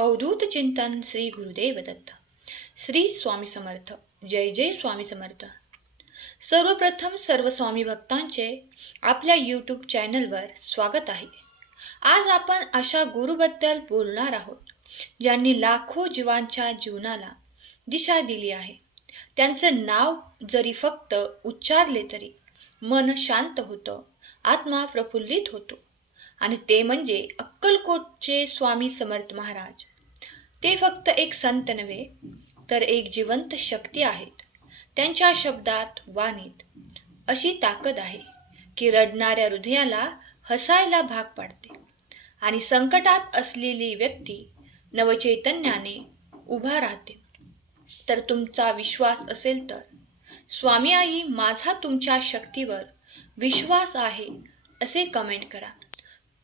अवधूत चिंतन श्री गुरुदेव दत्त. श्री स्वामी समर्थ. जय जय स्वामी समर्थ. सर्वप्रथम सर्व स्वामी भक्तांचे आपल्या यूट्यूब चॅनलवर स्वागत आहे. आज आपण अशा गुरुबद्दल बोलणार आहोत ज्यांनी लाखो जीवांच्या जीवनाला दिशा दिली आहे. त्यांचं नाव जरी फक्त उच्चारले तरी मन शांत होतं आत्मा प्रफुल्लित होतो. आणि ते म्हणजे अक्कलकोटचे स्वामी समर्थ महाराज. ते फक्त एक संत नव्हे तर एक जिवंत शक्ती आहेत. त्यांच्या शब्दात वाणीत अशी ताकद आहे की रडणाऱ्या हृदयाला हसायला भाग पाडते आणि संकटात असलेली व्यक्ती नवचैतन्याने उभा राहते. तर तुमचा विश्वास असेल तर स्वामी आई माझा तुमच्या शक्तीवर विश्वास आहे असे कमेंट करा.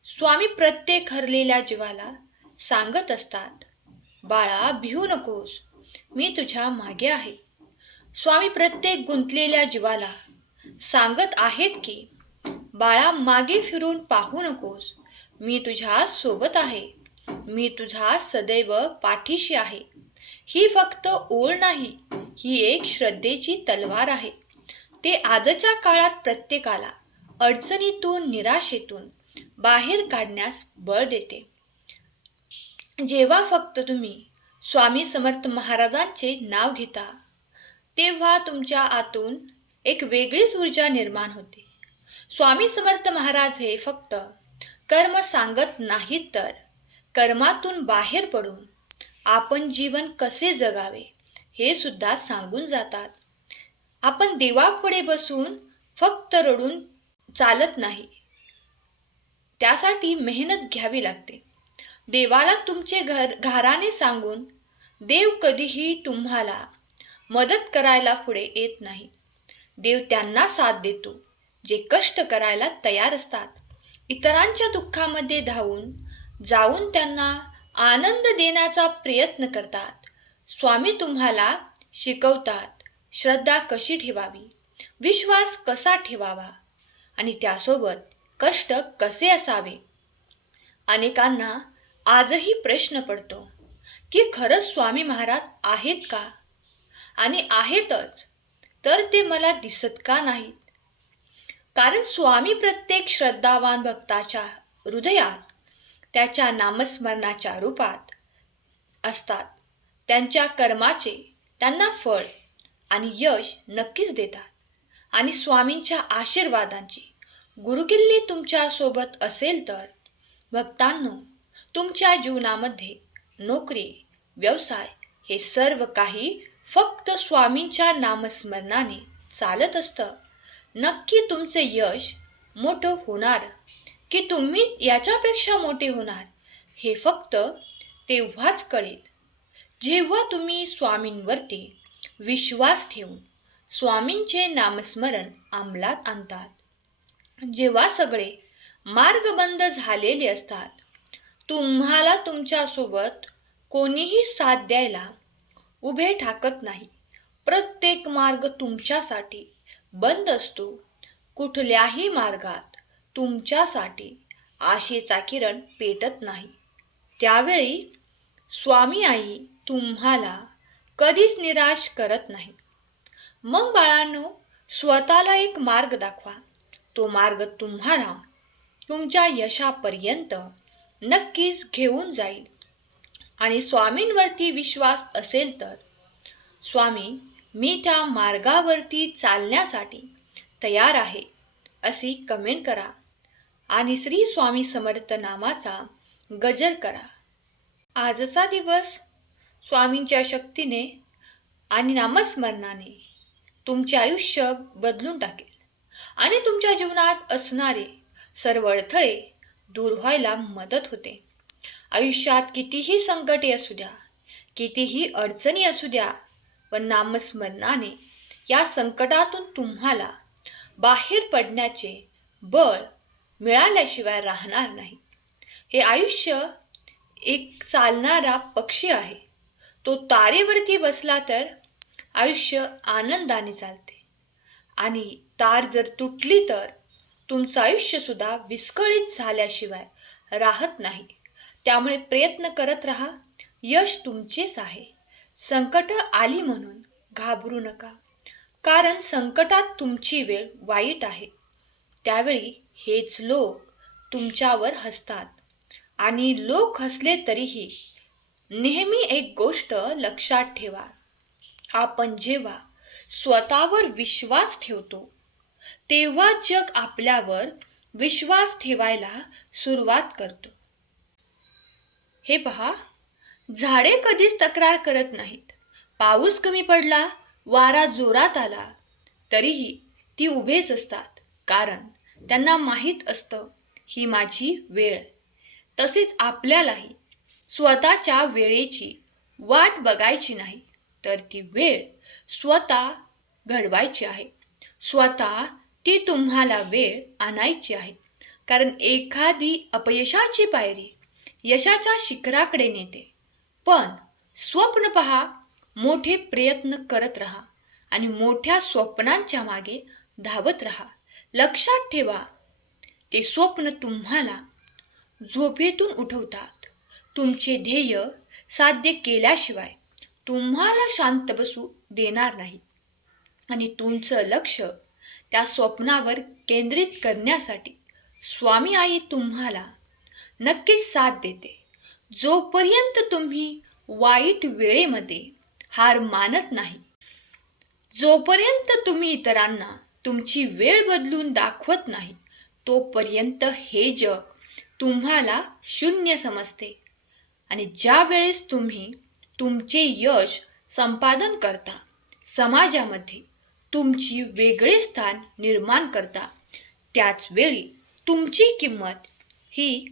स्वामी प्रत्येक हरलेल्या जीवाला सांगत असतात बाळा भिवू नकोस. मी तुझ्या मागे आहे. स्वामी प्रत्येक गुंतलेल्या जीवाला सांगत आहेत की बाळा मागे फिरून पाहू नकोस. मी तुझ्या सोबत आहे. मी तुझा सदैव पाठीशी आहे. ही फक्त ओळ नाही ही एक श्रद्धेची तलवार आहे. ते आजच्या काळात प्रत्येकाला अडचणीतून निराशेतून बाहेर काढण्यास बळ देते. जेव्हा फक्त तुम्ही स्वामी समर्थ महाराजांचे नाव घेता तेव्हा तुमच्या आतून एक वेगळीच ऊर्जा निर्माण होते. स्वामी समर्थ महाराज हे फक्त कर्म सांगत नाहीत तर कर्मातून बाहेर पडून आपण जीवन कसे जगावे हे सुद्धा सांगून जातात. आपण देवापुढे बसून फक्त रडून चालत नाही. त्यासाठी मेहनत घ्यावी लागते. देवाला तुमचे घर घराने सांगून देव कधीही तुम्हाला मदत करायला पुढे येत नाही. देव त्यांना साथ देतो जे कष्ट करायला तयार असतात. इतरांच्या दुःखामध्ये धावून जाऊन त्यांना आनंद देण्याचा प्रयत्न करतात. स्वामी तुम्हाला शिकवतात श्रद्धा कशी ठेवावी विश्वास कसा ठेवावा आणि त्यासोबत कष्ट कसे असावे? अनेकांना आजही प्रश्न पडतो की खरंच स्वामी महाराज आहेत का? आणि आहेतच तर ते मला दिसत का नाहीत? कारण स्वामी प्रत्येक श्रद्धावान भक्ताच्या हृदयात त्याच्या नामस्मरणाच्या रूपात असतात. त्यांच्या कर्माचे त्यांना फळ आणि यश नक्कीच देतात. आणि स्वामींच्या आशीर्वादांची गुरुकिल्ली तुमच्यासोबत असेल तर भक्तांनो तुमच्या जीवनामध्ये नोकरी व्यवसाय हे सर्व काही फक्त स्वामींच्या नामस्मरणाने चालत असतं. नक्की तुमचे यश मोठं होणार की तुम्ही याच्यापेक्षा मोठे होणार हे फक्त तेव्हाच कळेल. जेव्हा तुम्ही स्वामींवरती विश्वास ठेवून स्वामींचे नामस्मरण अंमलात आणतात जेव्हा सगळे मार्ग बंद झालेले असतात तुम्हाला तुमच्यासोबत कोणीही साथ द्यायला उभे ठाकत नाही. प्रत्येक मार्ग तुमच्यासाठी बंद असतो. कुठल्याही मार्गात तुमच्यासाठी आशेचा किरण पेटत नाही. त्यावेळी स्वामी आई तुम्हाला कधीच निराश करत नाही. मग बाळांनो स्वतःला एक मार्ग दाखवा. तो मार्ग तुम्हाला तुमच्या यशापर्यंत नक्कीच घेऊन जाईल. आणि स्वामींवरती विश्वास असेल तर स्वामी मी त्या मार्गावरती चालण्यासाठी तयार आहे अशी कमेंट करा. आणि श्री स्वामी समर्थ नामाचा गजर करा. आजचा दिवस स्वामींच्या शक्तीने आणि नामस्मरणाने तुमचे आयुष्य बदलून टाकेल. आणि तुमच्या जीवनात असणारे सर्व अडथळे दूर व्हायला मदत होते. आयुष्यात कितीही संकटे असू द्या कितीही अडचणी असू द्या पण नामस्मरणाने या संकटातून तुम्हाला बाहेर पडण्याचे बळ मिळाल्याशिवाय राहणार नाही. हे आयुष्य एक चालणारा पक्षी आहे. तो तारेवरती बसला तर आयुष्य आनंदाने चालते. आणि तार जर तुटली तर तुमचं आयुष्यसुद्धा विस्कळीत झाल्याशिवाय राहत नाही. त्यामुळे प्रयत्न करत राहा. यश तुमचेच आहे. संकट आली म्हणून घाबरू नका. कारण संकटात तुमची वेळ वाईट आहे. त्यावेळी हेच लोक तुमच्यावर हसतात. आणि लोक हसले तरीही नेहमी एक गोष्ट लक्षात ठेवा. आपण जेव्हा स्वतःवर विश्वास ठेवतो तेव्हा जग आपल्यावर विश्वास ठेवायला सुरुवात करतो. हे पहा झाडे कधीच तक्रार करत नाहीत. पाऊस कमी पडला वारा जोरात आला तरीही ती उभेच असतात. कारण त्यांना माहीत असतं ही माझी वेळ. तसेच आपल्यालाही स्वतःच्या वेळेची वाट बघायची नाही तर ती वेळ स्वतः घडवायची आहे. स्वतः ती तुम्हाला वेळ आणायची आहे. कारण एखादी अपयशाची पायरी यशाच्या शिखराकडे नेते. पण स्वप्न पहा मोठे प्रयत्न करत राहा आणि मोठ्या स्वप्नांच्या मागे धावत राहा. लक्षात ठेवा ते स्वप्न तुम्हाला झोपेतून उठवतात. तुमचे ध्येय साध्य केल्याशिवाय तुम्हाला शांत बसू देणार नाही. आणि तुमचं लक्ष त्या स्वप्नावर केंद्रित करण्यासाठी स्वामी आई तुम्हाला नक्कीच साथ देते. जोपर्यंत तुम्ही वाईट वेळेमध्ये हार मानत नाही जोपर्यंत तुम्ही इतरांना तुमची वेळ बदलून दाखवत नाही तोपर्यंत हे जग तुम्हाला शून्य समजते. आणि ज्या वेळेस तुम्ही तुमचे यश संपादन करता समाजामध्ये तुमची वेगळे स्थान निर्माण करता. त्याच वेळी तुमची किंमत ही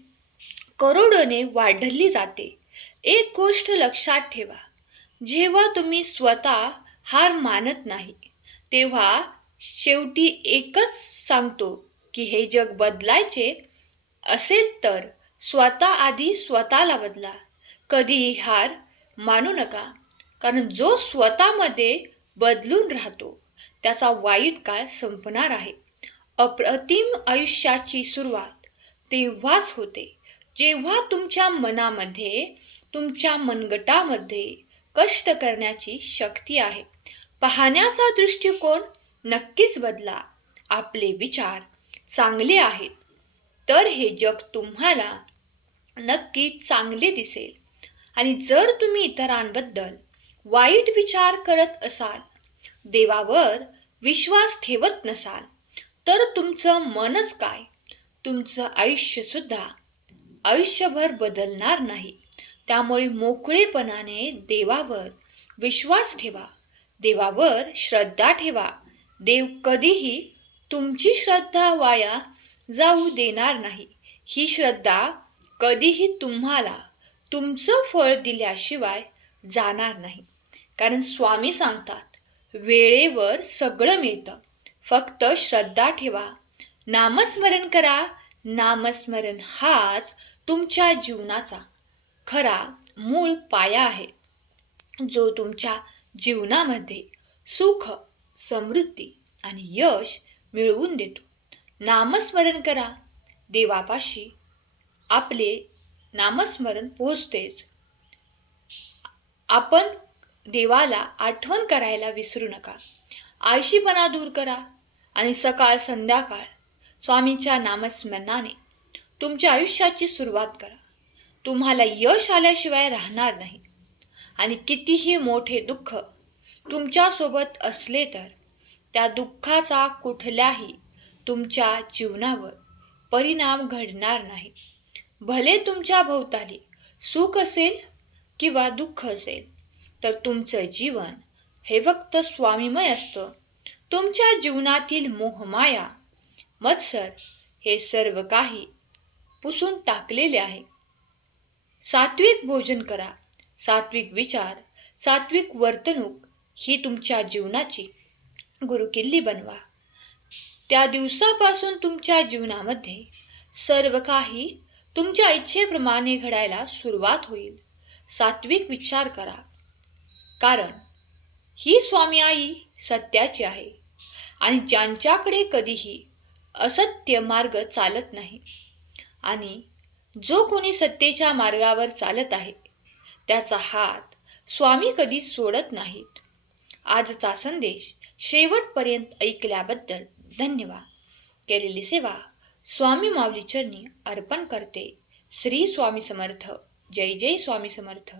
करोडोने वाढली जाते. एक गोष्ट लक्षात ठेवा. जेव्हा तुम्ही स्वतः हार मानत नाही तेव्हा शेवटी एकच सांगतो की हे जग बदलायचे असेल तर स्वतः आधी स्वतःला बदला. कधीही हार मानू नका कारण जो स्वतःमध्ये बदलून राहतो त्याचा वाईट काळ संपणार आहे. अप्रतिम आयुष्याची सुरुवात तेव्हाच होते. जेव्हा तुमच्या मनामध्ये तुमच्या मनगटामध्ये कष्ट करण्याची शक्ती आहे. पाहण्याचा दृष्टिकोन नक्कीच बदला. आपले विचार चांगले आहेत. तर हे जग तुम्हाला नक्की चांगले दिसेल. आणि जर तुम्ही इतरांबद्दल वाईट विचार करत असाल देवावर विश्वास ठेवत नसाल तर तुमचं मनच काय? तुमचं आयुष्यसुद्धा आयुष्यभर बदलणार नाही. त्यामुळे मोकळेपणाने देवावर विश्वास ठेवा. देवावर श्रद्धा ठेवा. देव कधीही तुमची श्रद्धा वाया जाऊ देणार नाही. ही श्रद्धा कधीही तुम्हाला तुमचं फळ दिल्याशिवाय जाणार नाही. कारण स्वामी सांगतात वेळेवर सगळं मिळतं. फक्त श्रद्धा ठेवा. नामस्मरण करा. नामस्मरण हाच तुमच्या जीवनाचा खरा मूळ पाया आहे. जो तुमच्या जीवनामध्ये सुख समृद्धी आणि यश मिळवून देतो. नामस्मरण करा. देवापाशी आपले नामस्मरण पोहोचतेच. आपण देवाला आठवण करायला विसरू नका. आळशीपणा दूर करा आणि सकाळ संध्याकाळ स्वामींच्या नामस्मरणाने तुमच्या आयुष्याची सुरुवात करा. तुम्हाला यश आल्याशिवाय राहणार नाही. आणि कितीही मोठे दुःख तुमच्यासोबत असले तर त्या दुःखाचा कुठल्याही तुमच्या जीवनावर परिणाम घडणार नाही. भले तुमच्या भोवताली सुख असेल किंवा दुःख असेल तर तुमचं जीवन हे फक्त स्वामीमय असतं. तुमच्या जीवनातील मोहमाया मत्सर हे सर्व काही पुसून टाकलेले आहे. सात्विक भोजन करा सात्विक विचार सात्विक वर्तणूक ही तुमच्या जीवनाची गुरुकिल्ली बनवा. त्या दिवसापासून तुमच्या जीवनामध्ये सर्व काही तुमच्या इच्छेप्रमाणे घडायला सुरुवात होईल. सात्विक विचार करा कारण ही स्वामी आई सत्याची आहे आणि ज्यांच्याकडे कधीही असत्य मार्ग चालत नाही आणि जो कोणी सत्तेच्या मार्गावर चालत आहे त्याचा हात स्वामी कधीच सोडत नाहीत. आजचा संदेश शेवटपर्यंत ऐकल्याबद्दल धन्यवाद. केलेली सेवा स्वामी माऊली चरणी अर्पण करते. श्री स्वामी समर्थ. जय जय स्वामी समर्थ.